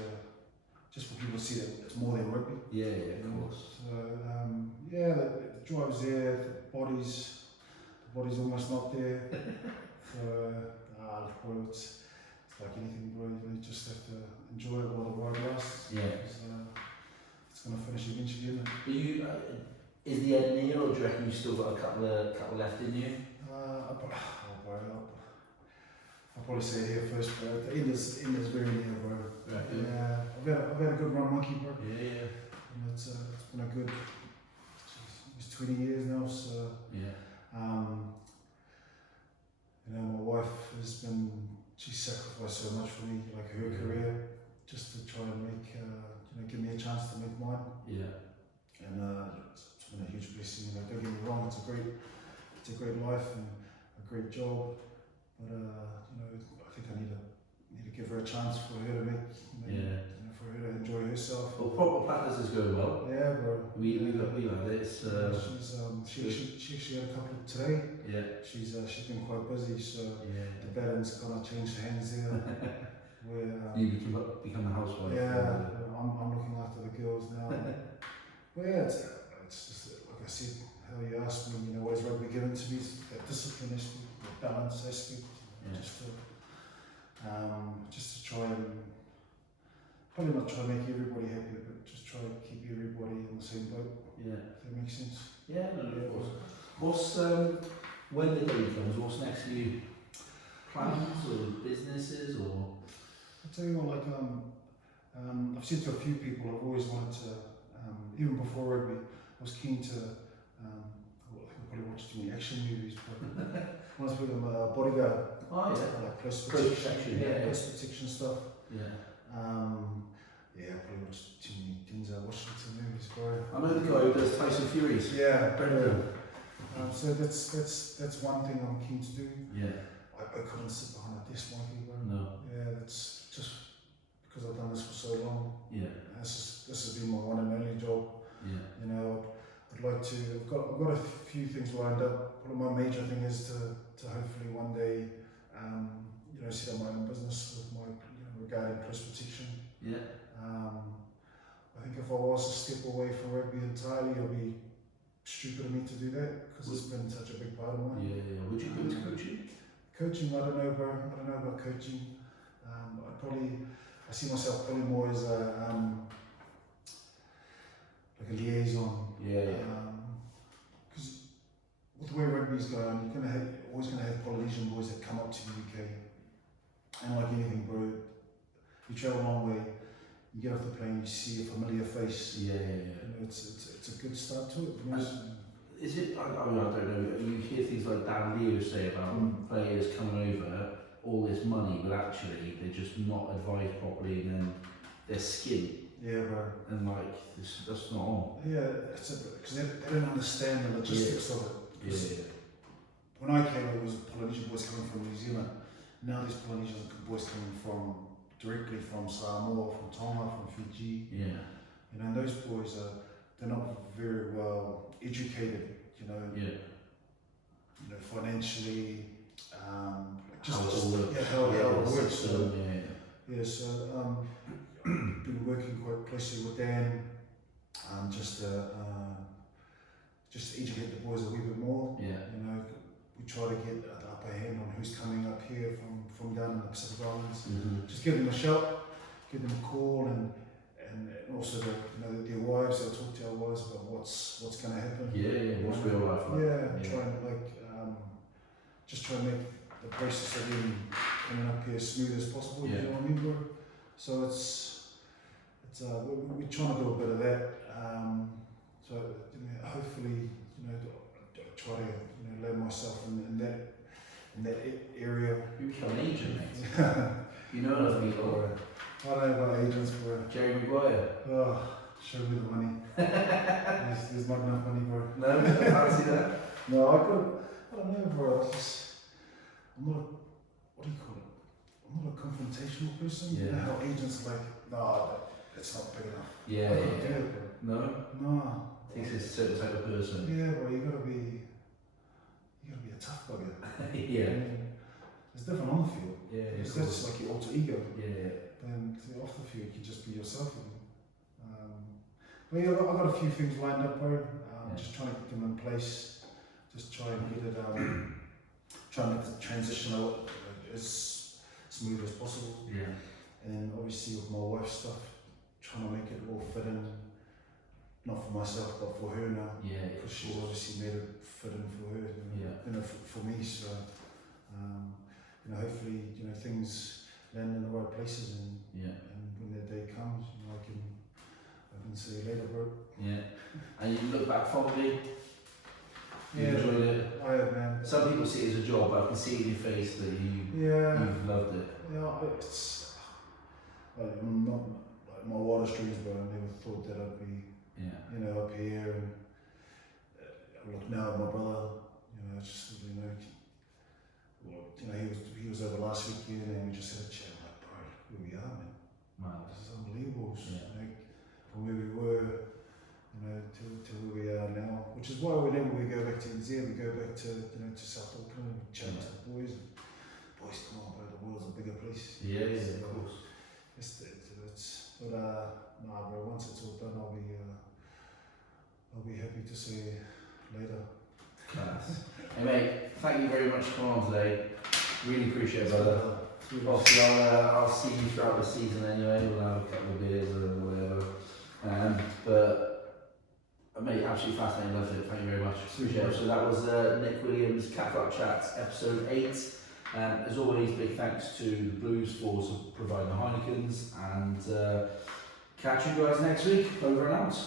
for people to see that it's more than rugby. Yeah, of course. So, the drive's there, the body's almost not there. So, bro, it's like anything, bro, you just have to enjoy it while the ride lasts. Yeah. It's going to finish eventually, isn't it? Are you, is the end near, or do you reckon you've still got a couple left in you? I'll probably say here first, bro. The end is very near, bro. Right. Yeah, I've had a good run monkey, bro. Yeah. And it's been a good, it's 20 years now, so. Yeah. You know, my wife she's sacrificed so much for me, like her career, just to try and make, give me a chance to make mine. Yeah. And it's been a huge blessing. You know, don't get me wrong, it's a great life and a great job. But I think I need to give her a chance for her to for her to enjoy herself. Well, proper practice is going well. Yeah, bro. We like this. She actually had a couple today. Yeah. She's been quite busy, so the balance kind of changed hands there. Where you become a housewife. Yeah, I'm looking after the girls now. Well, yeah, it's just like I said. How you asked me, what is rugby given to me? That discipline aspect, that balance aspect. Just to try and probably not try to make everybody happy, but just try to keep everybody in the same boat. Yeah. If that makes sense. Yeah, no, of course. What's when the day comes, what's next for you? Plans or businesses or? I'll tell you what, like I've said to a few people, I've always wanted to, even before rugby, I was keen to. I think I probably watched too many action movies, but I want to become a bodyguard. Oh yeah. Like close protection, close protection stuff. Yeah. I probably watched too many Denzel Washington movies, bro. I know the guy who does Tyson Furies. Yeah, Brendan. So that's one thing I'm keen to do. Yeah. I couldn't sit behind a desk like you, bro. No. Yeah, that's just because I've done this for so long. Yeah. This has been my one and only job. Yeah. You know, I'd like to. I've got a few things lined up. One of my major thing is to hopefully one day, you know, set up my own business with my, you know, regarding press protection. Yeah. I think if I was to step away from rugby entirely, it'll be stupid of me to do that because it's been such a big part of mine. Yeah, yeah. Would you go into coaching? Coaching, I don't know, bro. I don't know about coaching. I see myself probably more as like a liaison. Yeah, yeah. Because with the way rugby's going, you're always gonna have Polynesian boys that come up to the UK. And like anything, bro, you travel a long way. You get off the plane, you see a familiar face. Yeah, yeah, yeah. You know, it's a good start to it. You know? Is it? I mean, I don't know. You hear things like Dan Leo say about players coming over, all this money, but actually they're just not advised properly, and then they're skint. Yeah, bro. And like that's not on. Yeah, because they don't understand the logistics of it. Yeah. When I came, it was Polynesian boys coming from New Zealand. Now there's Polynesian boys coming directly from Samoa, from Tonga, from Fiji. Yeah. You know, and those boys they're not very well educated. You know. Yeah. You know, financially. How it works. So, yeah. So been working quite closely with Dan, just to educate the boys a wee bit more. Yeah. You know, we try to get the upper hand on who's coming up here from down in the Pacific Islands. Mm-hmm. Just give them a shout, give them a call, and also their wives. They'll talk to our wives about what's going to happen. Yeah. What's real life like? Yeah. Try and just try and make the process of them coming up here as smooth as possible. Yeah. You know what I mean, bro? So we're trying to do a bit of that. So hopefully, try to land myself in that area. You become an agent, mate. You know enough people. I don't know about agents, bro. Jerry Maguire. Oh, show me the money. there's not enough money, bro. No, I can't see that. No, I don't know, bro. I'm not what do you call it? I'm not a confrontational person. Yeah. You know how agents are like, nah, that's not big enough. Yeah. I can't do it, bro. No. Takes a certain type of person. Yeah, bro. You gotta be a tough bugger. Yeah. I mean, it's different on the field. Yeah. It's just like your alter ego. Yeah. Then off the field, you can just be yourself. But yeah, I've got a few things lined up, bro. Just trying to get them in place. Just try and get it. Try and make the transition out as smooth as possible. Yeah. And then obviously with my wife's stuff, trying to make it all fit in, not for myself but for her now. Yeah. Because she's obviously made it fit in for her. For me. So hopefully things land in the right places and when that day comes, I can say later, bro. Yeah. And you look back fondly. You Yeah, enjoyed it. I have, man. Some people see it as a job, but I can see in your face that you've loved it. Yeah, it's like not like my wildest dreams, but I never thought that I'd be, up here. And I look now at my brother. He was over last weekend, and we just had a chat. Like, bro, where we are, man. Wow. This is unbelievable. Yeah. From where we were, to where we are now. Which is why whenever we go back to NZ, we go back to South Auckland and chat to the boys. And boys, come on, bro, the world's a bigger place. Yeah, So, of course. Nah, bro. Once it's all done, I'll be happy to see later. Class. Hey mate, thank you very much for coming on today. Really appreciate it, brother. Obviously, I'll see you throughout the season anyway. We'll have a couple of beers or whatever. But mate, absolutely fascinating. Loved it. Thank you very much. Appreciate it. So that was Nick Williams, Catflap Chats, episode 8. As always, big thanks to the Blues for providing the Heinekens, and catch you guys next week. Over and out.